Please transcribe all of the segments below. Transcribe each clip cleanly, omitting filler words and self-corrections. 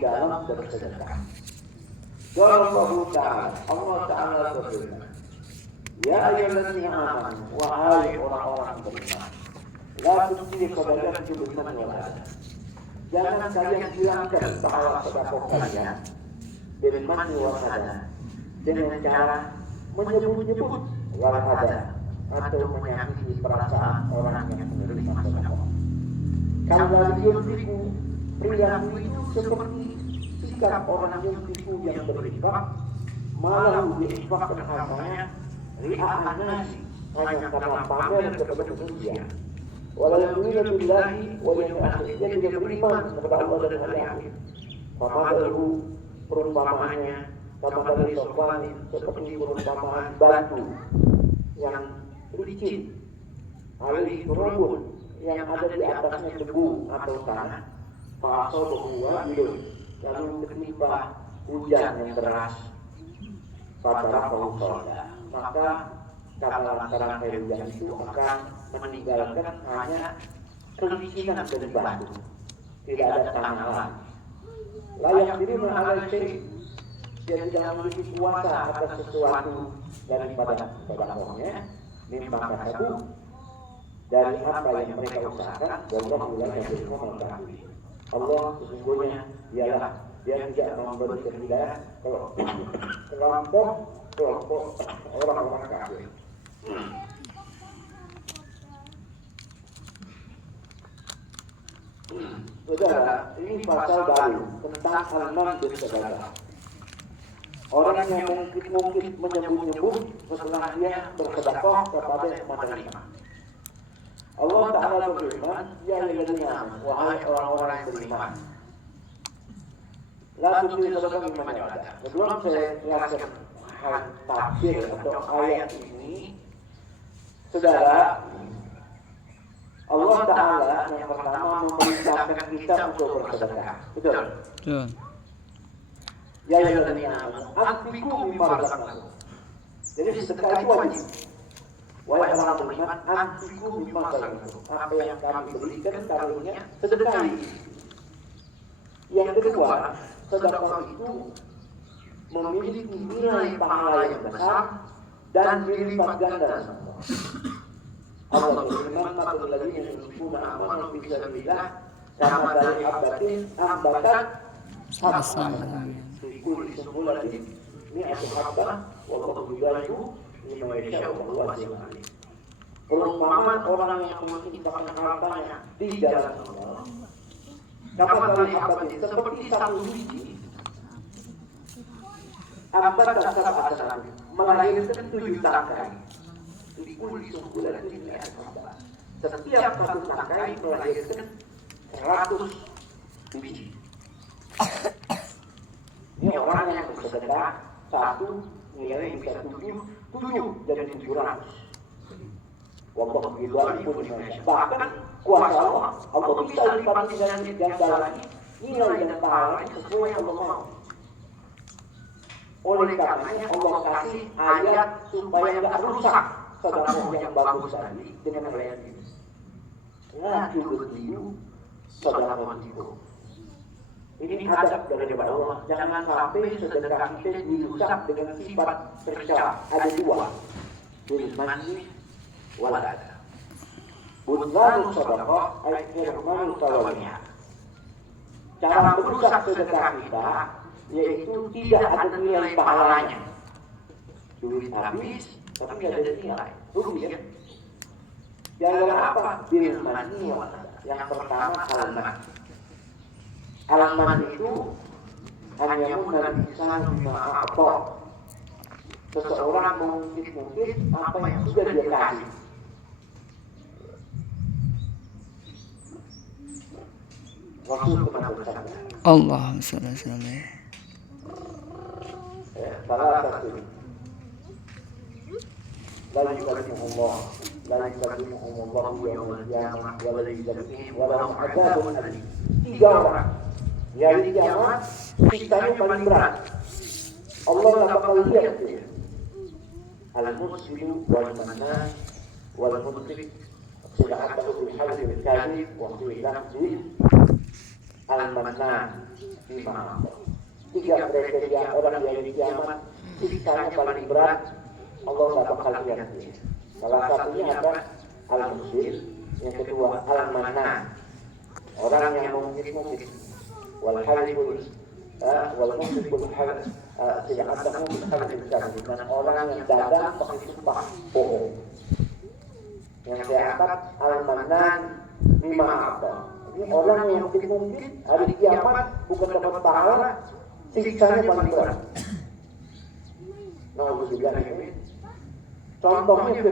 dalam bersedekah. Allah Ta'ala berfirman, ya ayyuhalladzina amanu, wahai orang-orang beriman, la tusrifu bil manni wal adha. Jangan kalian hilangkan pahala sedekah kalian bil manni wal adha, dengan cara menyebut-nyebut wal adha atau menyakiti perasaan orang yang menerima sedekah. Kalau yunfiku, perilaku itu seperti sikap orang yunfiku yang berinfak, malah diinfakkan hartanya ria'an nasi, hanya karena pamer kepada manusia. Walau yu'minu billahi wa yawmil akhir, dia tidak beriman kepada Allah dan hari akhir. Famadahu, perumpamaannya sama dari sofani, seperti perumpamaan batu yang licin, alih turun yang ada di atasnya debu atau tanah, fa'asabahu wabilun, lalu ketimpa hujan yang deras, fatarafahu salda, maka karena lantaran air hujan itu akan meninggalkan hanya kelicinan dari batu, tidak ada tanah lagi. Layak dirinya alai syai', dia tidak memiliki kuasa atas sesuatu daripada sedekahnya, mimma kasabu, dari apa yang mereka usahakan. Wallahu la yahdi al-qawmal kafirin. Allah sesungguhnya dialah dia tidak memberi hidayah kelompok orang-orang kafir. Saudara, ini pasal baru tentang al-man bersedekah. Orang yang mungkin menyebut-nyebut setelah dia bersedekah kepada yang menerima. Allah Ta'ala berfirman, ya ayyuhalladzina amanu, wahai orang-orang yang beriman, la tusrifu sedekah mimma ada. Sebelum saya jelaskan tafsir atau ayat ini, saudara, Allah Ta'ala yang pertama memerintahkan kita untuk bersedekah. Betul? Betul. Ya ayyuhalladzina amanu, anfiqu mimma razaqnakum. Jadi sedekah itu wajib. Wahai orang beriman, anfiqu mimma razaqnakum. Apa yang kami berikan karunia sedekahi. Yang kedua, sedekah itu memiliki nilai pahala yang besar dan dilipat ganda. Allah berfirman, matul ladzina yunfiquna amwalahum fi sabilillah kama dari habatin ambatat habbatan fi kulli sunbulatin mi'atu habbah wallahu yudaifu liman yasha'u wallahu wasi'un alim. Perumpamaan orang yang menginfakkan hartanya di jalan Allah, kama dari habatin, seperti satu biji ambatat sab'atan, melahirkan 7 tangkai. Setiap satu tangkai melahirkan 100 biji. Ini orang yang bersedekah satu nilai bisa 7 jadi 700. Wallahu yudaifu liman yasha'. Bahkan kuasa Allah bisa lipat ganda lagi nilai dan pahala sesuai yang Allah mau. Oleh karenanya Allah kasih ayat supaya tidak rusak sedekah yang bagus tadi dengan ayat ini. La tubdilu sadaqatikum. Ini adab dari Allah. Jangan sampai sedekah kita dirusak dengan sifat tercela. Ada 2, bil manni wal adha. Bunlanu sadaqah ay irmanu sawabnya. Cara merusak sedekah kita yaitu tidak ada nilai pahalanya. Duit habis tapi tidak ada nilai, rugi kan? Gara-gara apa? Bil manni wal adha. Yang pertama al-man. Al-man itu hanya menarikkan ma'atok. Seseorang mungkin apa yang sudah dia kasih. Rasul pernah bersabda, Allahumma shalli alaihi wasallam. Salah satu la yukallimuhum Allah yawmal qiyamah wa la yuzakkihim wa lahum 'adzabun alim. 3 orang di hari kiamat siksanya paling berat. Allah tidak bakal lihat dia. Al-muslimu wal mannan wal mudrik sila'atahu bil halbi wal kadhib wa bil lafzi al-mannan bima. 3 kriteria orang yang di kiamat siksanya paling berat, Allah nggak bakal lihat dia. Salah satunya apa? Al-muslim. Yang kedua al-mannan, orang yang mungkin wal haliful wal mungkul hal tidak ada mungkin hal dengan orang yang dagang pakai sumpah bohong. Yang keempat al-mannan bima apa? Ini orang yang mungkin hari kiamat bukan dapat pahala, siksanya paling berat. Nauzubillah ini. Contohnya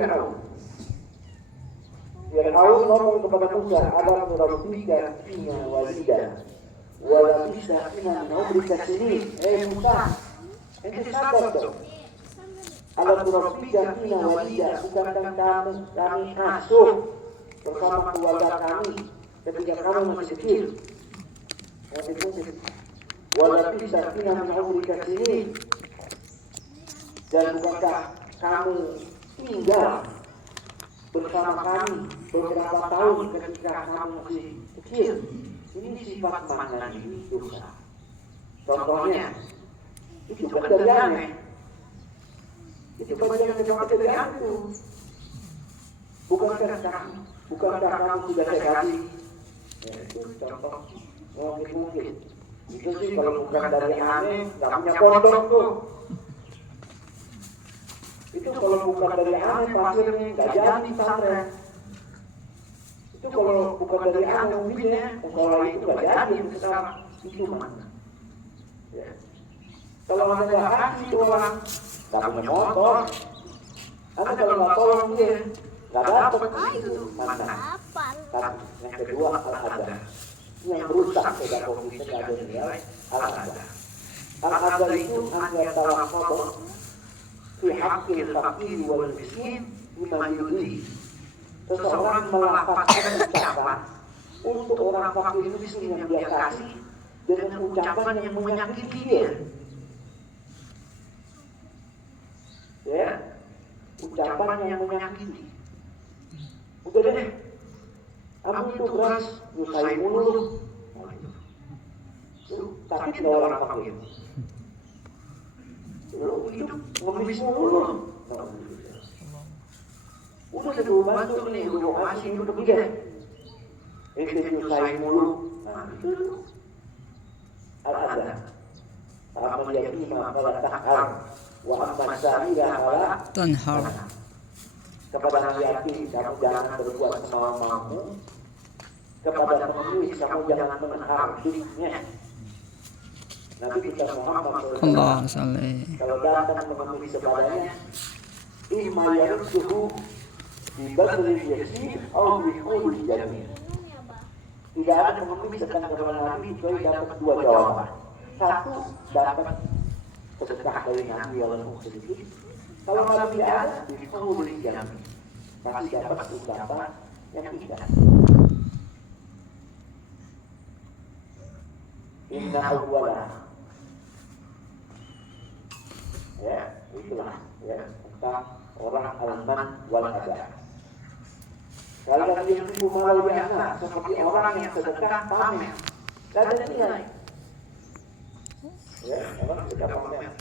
Fir'aun ngomong kepada Musa, "Alam nurabbika fina walida wa labisa fina min umrika sinin." Musa, ente sadar dong. Alam nurabbika fina walida, bukankah kami asuh bersama keluarga kami ketika kamu masih kecil? Wa labisa fina min umrika sinin. Dan bukankah kamu tinggal bersama kami beberapa tahun ketika kamu masih kecil? Ini sifat mangan ini dosa. Contohnya, itu bukan dari aneh. Itu bagian dari aku. Bukankah kamu sudah saya kasih? Itu contoh mungkin. Itu sih kalau bukan dari aneh, nggak punya pondok tuh. Itu kalau bukan dari aneh pasirnya nggak jadi pesantren. Itu kalau bukan dari aneh mungkinnya sekolah itu nggak jadi sekarang. Itu mana? Ya. Kalau anda nggak kasih itu orang nggak punya motor, anda kalau nggak tolong dia nggak dapat itu mana? Tapi yang kedua al-ada, yang berusak sedekah kita nggak ada nilai al-ada. Al-ada itu anda tahu apa? Fi haqqil faqir wal miskin bima yudhi. Seseorang melafazkan ucapan untuk orang fakir miskin yang dia kasih dengan ucapan yang menyakiti dia. Ya, ucapan yang menyakiti. Udah deh, kamu itu beras nyusahin mulu. Sakit nggak orang fakir? Lu hidup ngemis mulu. Udah dulu bantu nih, udah kasih udah begini deh. Ente nyusahin mulu. Nah itu al-ada. Amal yatima fala tahar, wa amma sa'ila fala tanhar. Kepada anak yatim kamu jangan berbuat semau-maumu. Kepada pengemis kamu jangan menghar dirinya. Nabi kita Muhammad SAW kalau datang mengemis kepadanya, imma yarudduhu bi badril yasir atau bi khulil jamil. Tidak ada pengemis datang kepada Nabi kecuali dapat 2 jawaban. Satu, dapat sedekah dari Nabi walaupun sedikit. Kalau Nabi tidak ada, bi khulil jamil, pasti dapat ucapan yang indah. Inna awwala, ya itulah ya tentang orang al-man wal ada. Kalau yang ibu malu biasa seperti orang yang sedekah pamer, tidak ada nilai. Ya, orang sedekah pamer.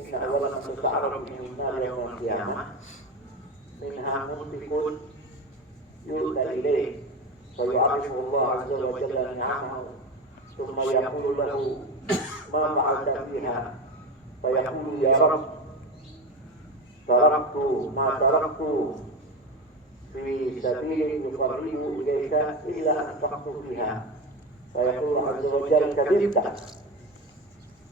Inna awwalan tusa'arabu min nar yawm al-qiyamah minha munfikun yulqa ilayh wa yu'arifu Allah azza wa jalla ni'amahu thumma yaqulu lahu ma fa'alta fiha. Fayaqulu ya Rabb, taraktu ma taraktu fi sabilin yuqarribu ilayka illa anfaqtu fiha. Fayaqulu azza wa jalla kadhibta,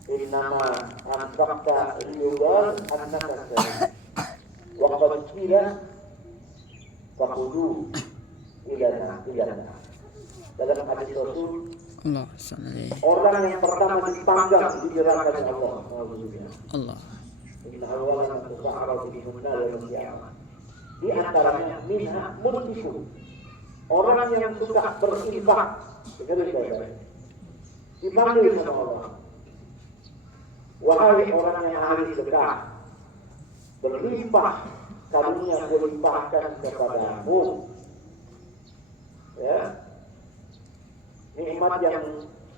innama anfaqta liyudal annaka sa'id. Wa qad qila faqulu ilana. Dalam hadis Rasul, orang yang pertama dipanggang di neraka Allah. Allah. Inna awwalan tusa'arabu bihim nar yawm al-qiyamah. Di antaranya minha munfiqun. Orang yang suka berinfak. Dipanggil sama Allah. Wahai orang yang ahli sedekah, berlimpah karunia kulimpahkan kepadamu. Ya. nikmat yang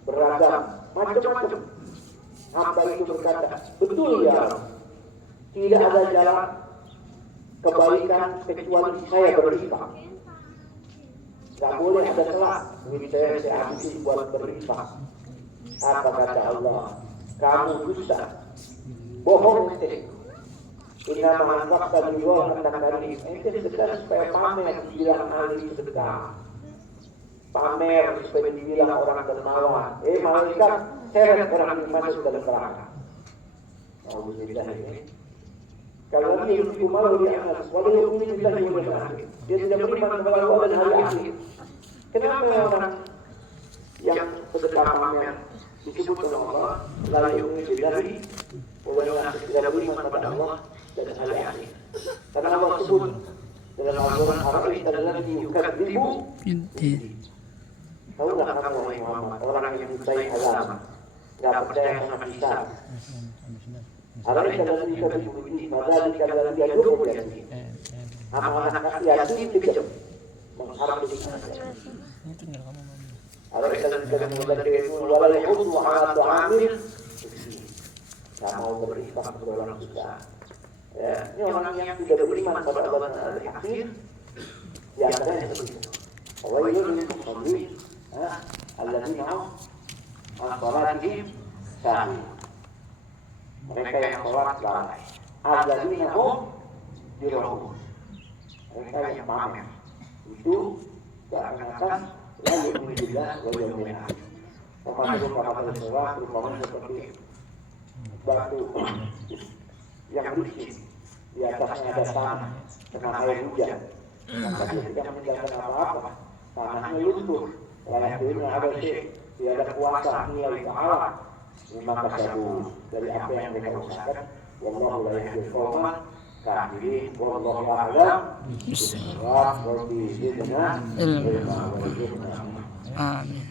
beragam, macam-macam. Hamba itu berkata, betul ya Allah, tidak ada jalan kebaikan kecuali saya berinfak. Gak boleh ada celah duit saya habisin buat berinfak. Apa kata Allah? Kamu dusta, bohong ente. Inna ma'anfaqta lillahi kata karim. Ente sedekah supaya pamer dibilang ahli sedekah, pamer supaya dibilang orang dermawan. Malaikat seret orang yang masuk dalam neraka. Alhamdulillah ini. Kalau dia itu malu di atas, walau ini kita juga dia tidak beriman kepada Allah dan hari akhir. Kenapa orang yang sedekah pamer disebut oleh Allah lalu diberi orang tidak beriman kepada Allah dan hari akhir? Karena Allah sebut dalam Al-Quran Ar-Rahim adalah yukadzibu. Tahulah kamu wahai Muhammad, orang yang mencintai agama, tidak percaya sama hisab. Ar-Rahim adalah yukadzibu, madzalika alladzi yad'u yatim. Anak-anak yatim kejam, mengharap anak yatim. Ar-Rahim adalah yukadzibu wala yahuddu 'ala ta'amil. Tak mau berinfak kepada orang susah. Ya, ini orang yang tidak beriman pada Allah dan hari akhir. Di antaranya seperti itu. Wailul lil musallin. Alladzina hum an salatihim sahun. Mereka yang salat lalai. Alladzina hum yura'un. Mereka yang pamer. Itu seakan-akan la yu'minu billah wal yawmil akhir. Termasuk para salat terutama seperti batu yang licin, di atasnya ada tanah dengan air hujan. Maka dia tidak meninggalkan apa-apa. Tanahnya luntur. Walhasilnya ada syekh, tiada kuasa nilai ta'ala. Maka sabu dari apa yang mereka usahakan. Wallahu la yahdil qauman kafirin. Wallahu a'lam bishawab. Wa bi zidna ilma wa warzuqna. Amin.